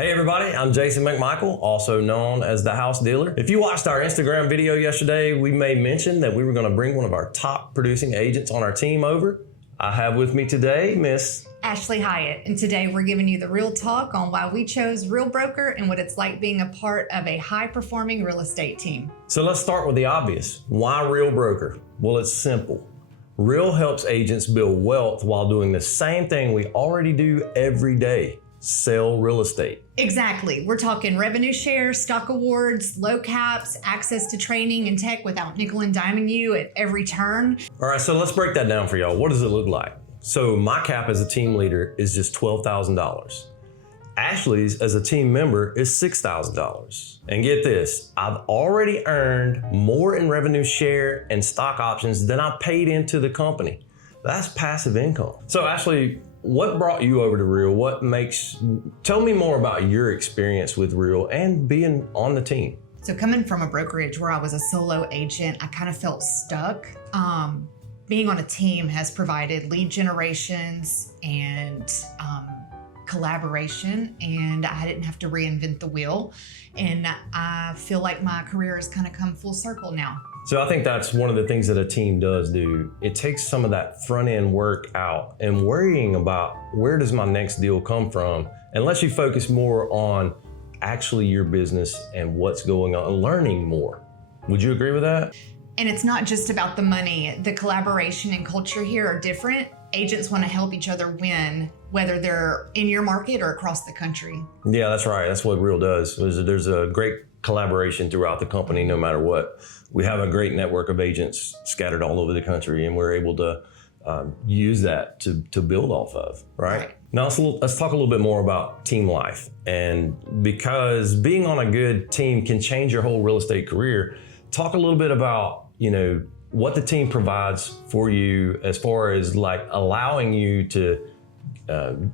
Hey everybody, I'm Jason McMichael, also known as the House Dealer. If you watched our Instagram video yesterday, we made mention that we were going to bring one of our top producing agents on our team over. I have with me today Miss Ashley Hiatt, and today we're giving you the real talk on why we chose Real Broker and what it's like being a part of a high-performing real estate team. So let's start with the obvious. Why Real Broker? Well, it's simple. Real helps agents build wealth while doing the same thing we already do every day. Sell real estate. Exactly. We're talking revenue share, stock awards, low caps, access to training and tech without nickel and diming you at every turn. All right, so let's break that down for y'all. What does it look like? So my cap as a team leader is just $12,000. Ashley's as a team member is $6,000. And get this, I've already earned more in revenue share and stock options than I paid into the company. That's passive income. So Ashley, what brought you over to Real? Tell me more about your experience with Real and being on the team. So coming from a brokerage where I was a solo agent, I kind of felt stuck. Being on a team has provided lead generations and collaboration, and I didn't have to reinvent the wheel. And I feel like my career has kind of come full circle now. So I think that's one of the things that a team does do. It takes some of that front end work out and worrying about where does my next deal come from, and lets you focus more on actually your business and what's going on, learning more. Would you agree with that? And it's not just about the money. The collaboration and culture here are different. Agents want to help each other win, whether they're in your market or across the country. Yeah, that's right. That's what Real does. There's a great collaboration throughout the company, no matter what. We have a great network of agents scattered all over the country, and we're able to use that to build off of, right? Now let's talk a little bit more about team life. And because being on a good team can change your whole real estate career, talk a little bit about, what the team provides for you as far as like allowing you to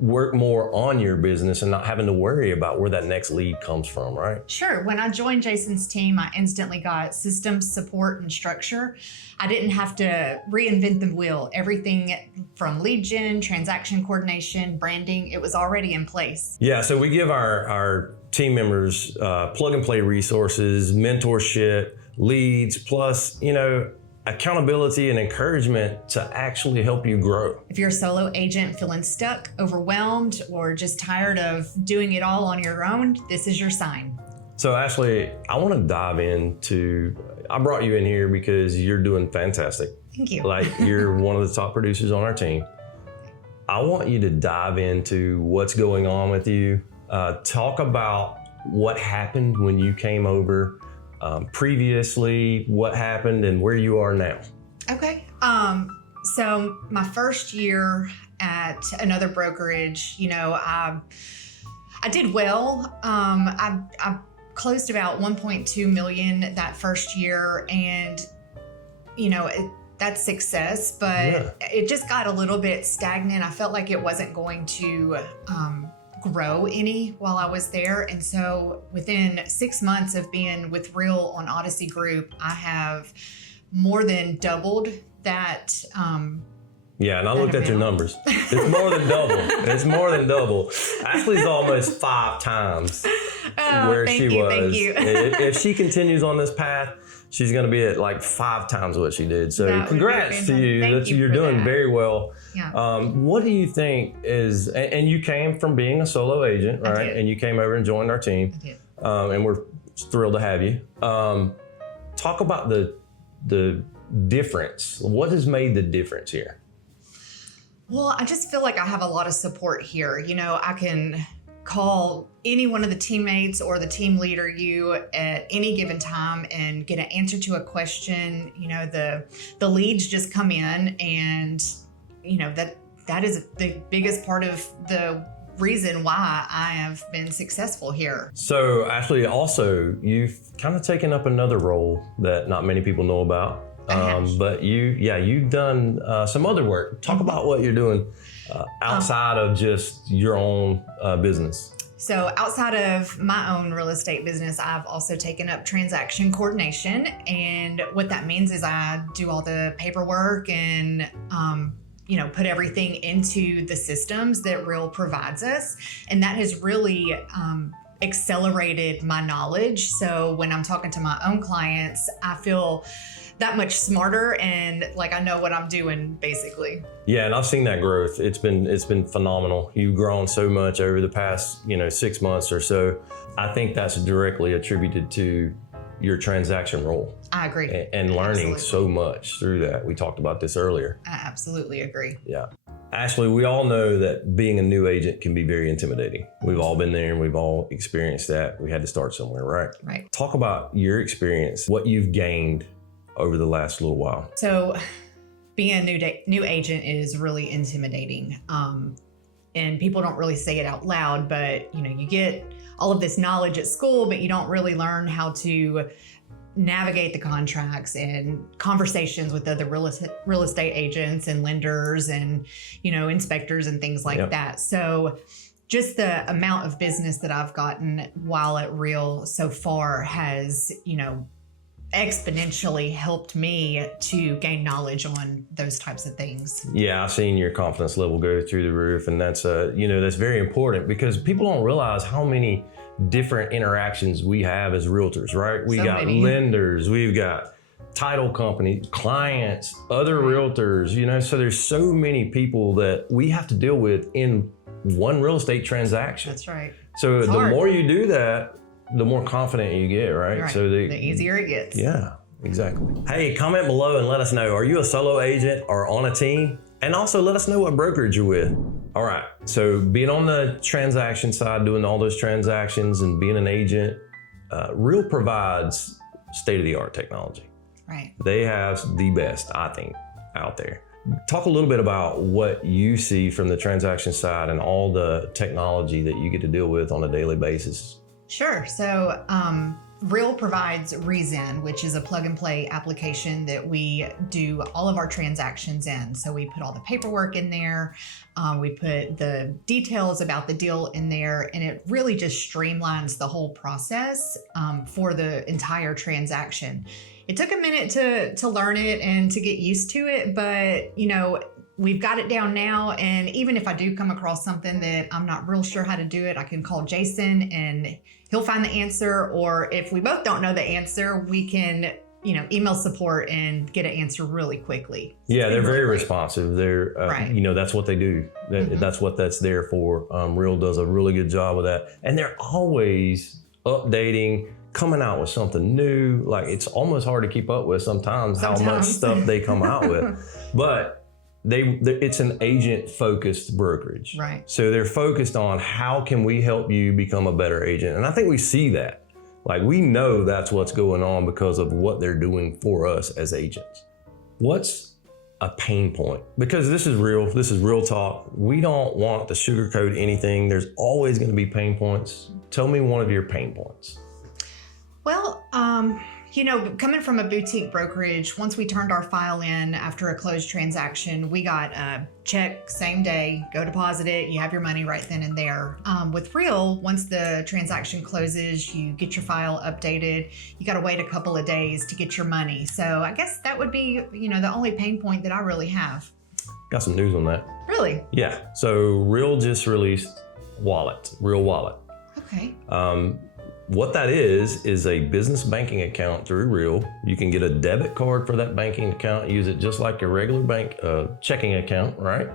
work more on your business and not having to worry about where that next lead comes from, right? Sure. When I joined Jason's team, I instantly got systems, support, and structure. I didn't have to reinvent the wheel. Everything from lead gen, transaction coordination, branding, it was already in place. Yeah, so we give our team members plug and play resources, mentorship, leads, plus, accountability and encouragement to actually help you grow. If you're a solo agent feeling stuck, overwhelmed, or just tired of doing it all on your own, this is your sign. So Ashley, I want to dive into, I brought you in here because you're doing fantastic. Thank you. Like you're one of the top producers on our team. I want you to dive into what's going on with you. Talk about what happened when you came over. Previously, what happened and where you are now. Okay. So my first year at another brokerage, I did well. I closed about 1.2 million that first year, and that's success, but It just got a little bit stagnant. I felt like it wasn't going to grow any while I was there. And so within 6 months of being with Real on Odyssey Group, I have more than doubled that. Yeah, and I looked at your numbers. It's more than double. It's more than double. Ashley's almost 5 times where she was. Thank you. If she continues on this path, she's going to be at like 5 times what she did. So congrats to you. You're doing very well. Yeah. What do you think is, and you came from being a solo agent, right? I did. And you came over and joined our team. I did. And we're thrilled to have you. Talk about the difference. What has made the difference here? Well, I just feel like I have a lot of support here. I can call any one of the teammates or the team leader at any given time and get an answer to a question. The leads just come in, and that is the biggest part of the reason why I have been successul here. So Ashley, also you've kind of taken up another role that not many people know about. But you've done some other work. Talk about what you're doing outside of just your own business. So outside of my own real estate business, I've also taken up transaction coordination. And what that means is I do all the paperwork and put everything into the systems that Real provides us. And that has really accelerated my knowledge. So when I'm talking to my own clients, I feel that much smarter and like I know what I'm doing, basically. Yeah, and I've seen that growth. It's been phenomenal. You've grown so much over the past 6 months or so. I think that's directly attributed to your transaction role. I agree. And learning Absolutely. so much through that. We talked about this earlier. I absolutely agree. Yeah. Ashley, we all know that being a new agent can be very intimidating. We've all been there and we've all experienced that. We had to start somewhere, right? Right. Talk about your experience, what you've gained over the last little while. So being a new agent is really intimidating. And people don't really say it out loud, but you get all of this knowledge at school, but you don't really learn how to navigate the contracts and conversations with other real estate agents and lenders and inspectors and things like that. So just the amount of business that I've gotten while at Real so far has exponentially helped me to gain knowledge on those types of things. Yeah, I've seen your confidence level go through the roof, and that's that's very important because people don't realize how many different interactions we have as realtors, right? We got lenders, we've got title company, clients, other realtors, so there's so many people that we have to deal with in one real estate transaction. That's right. So the more you do that, the more confident you get, right? So the easier it gets. Yeah, exactly. Hey, comment below and let us know, are you a solo agent or on a team? And also let us know what brokerage you're with. All right, so being on the transaction side, doing all those transactions and being an agent, Real provides state-of-the-art technology. Right. They have the best, I think, out there. Talk a little bit about what you see from the transaction side and all the technology that you get to deal with on a daily basis. Sure. So Real provides Rezen, which is a plug and play application that we do all of our transactions in. So we put all the paperwork in there, we put the details about the deal in there, and it really just streamlines the whole process for the entire transaction. It took a minute to learn it and to get used to it, but we've got it down now. And even if I do come across something that I'm not real sure how to do it, I can call Jason and he'll find the answer. Or if we both don't know the answer, we can, email support and get an answer really quickly. Yeah, they're very responsive. They're, that's what they do. That's what that's there for. Real does a really good job of that. And they're always updating, coming out with something new. Like it's almost hard to keep up with sometimes. How much stuff they come out with. But it's an agent-focused brokerage. Right. So they're focused on how can we help you become a better agent. And I think we see that. Like we know that's what's going on because of what they're doing for us as agents. What's a pain point? Because this is real talk. We don't want to sugarcoat anything. There's always going to be pain points. Tell me one of your pain points. Well, coming from a boutique brokerage, once we turned our file in after a closed transaction, we got a check same day, go deposit it, you have your money right then and there. With Real, once the transaction closes, you get your file updated, you got to wait a couple of days to get your money. So I guess that would be, the only pain point that I really have. Got some news on that. Really? Yeah. So Real just released Real Wallet. Okay. What that is a business banking account through Real. You can get a debit card for that banking account, use it just like your regular bank checking account, right?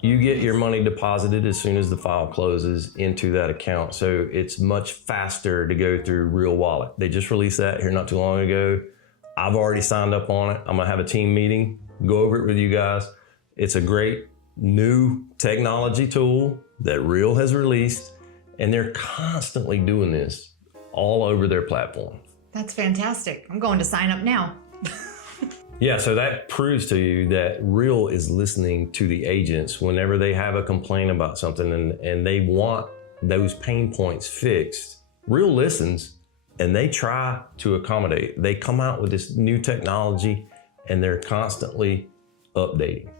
You get your money deposited as soon as the file closes into that account. So it's much faster to go through Real Wallet. They just released that here not too long ago. I've already signed up on it. I'm gonna have a team meeting, go over it with you guys. It's a great new technology tool that Real has released. And they're constantly doing this all over their platform. That's fantastic. I'm going to sign up now. Yeah, so that proves to you that Real is listening to the agents whenever they have a complaint about something and they want those pain points fixed. Real listens and they try to accommodate. They come out with this new technology and they're constantly updating.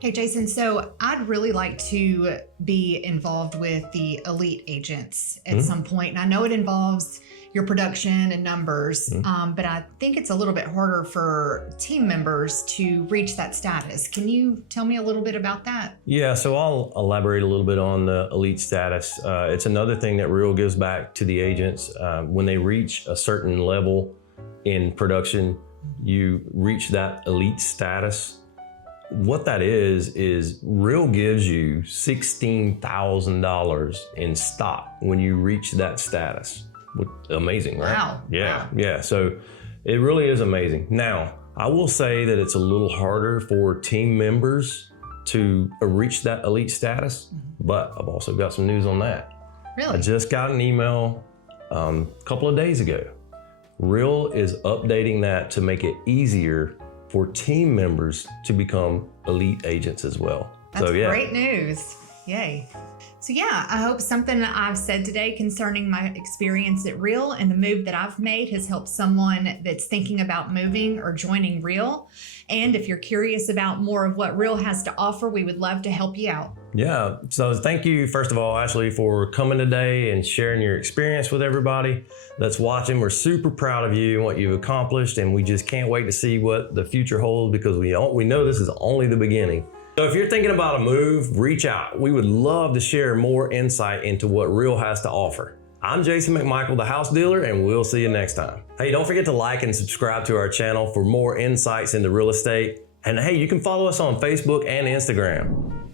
Hey, Jason, so I'd really like to be involved with the elite agents at some point. And I know it involves your production and numbers, but I think it's a little bit harder for team members to reach that status. Can you tell me a little bit about that? Yeah, so I'll elaborate a little bit on the elite status. It's another thing that Real gives back to the agents. When they reach a certain level in production, you reach that elite status. What that is Real gives you $16,000 in stock when you reach that status. Amazing, right? Wow. Yeah, Wow. yeah. So it really is amazing. Now, I will say that it's a little harder for team members to reach that elite status, but I've also got some news on that. Really? I just got an email a couple of days ago. Real is updating that to make it easier for team members to become elite agents as well. That's great news. Yay. So yeah, I hope something that I've said today concerning my experience at Real and the move that I've made has helped someone that's thinking about moving or joining Real. And if you're curious about more of what Real has to offer, we would love to help you out. Yeah, so thank you, first of all, Ashley, for coming today and sharing your experience with everybody that's watching. We're super proud of you and what you've accomplished, and we just can't wait to see what the future holds because we know this is only the beginning. So if you're thinking about a move, reach out. We would love to share more insight into what Real has to offer. I'm Jason McMichael, the house dealer, and we'll see you next time. Hey, don't forget to like and subscribe to our channel for more insights into real estate. And hey, you can follow us on Facebook and Instagram.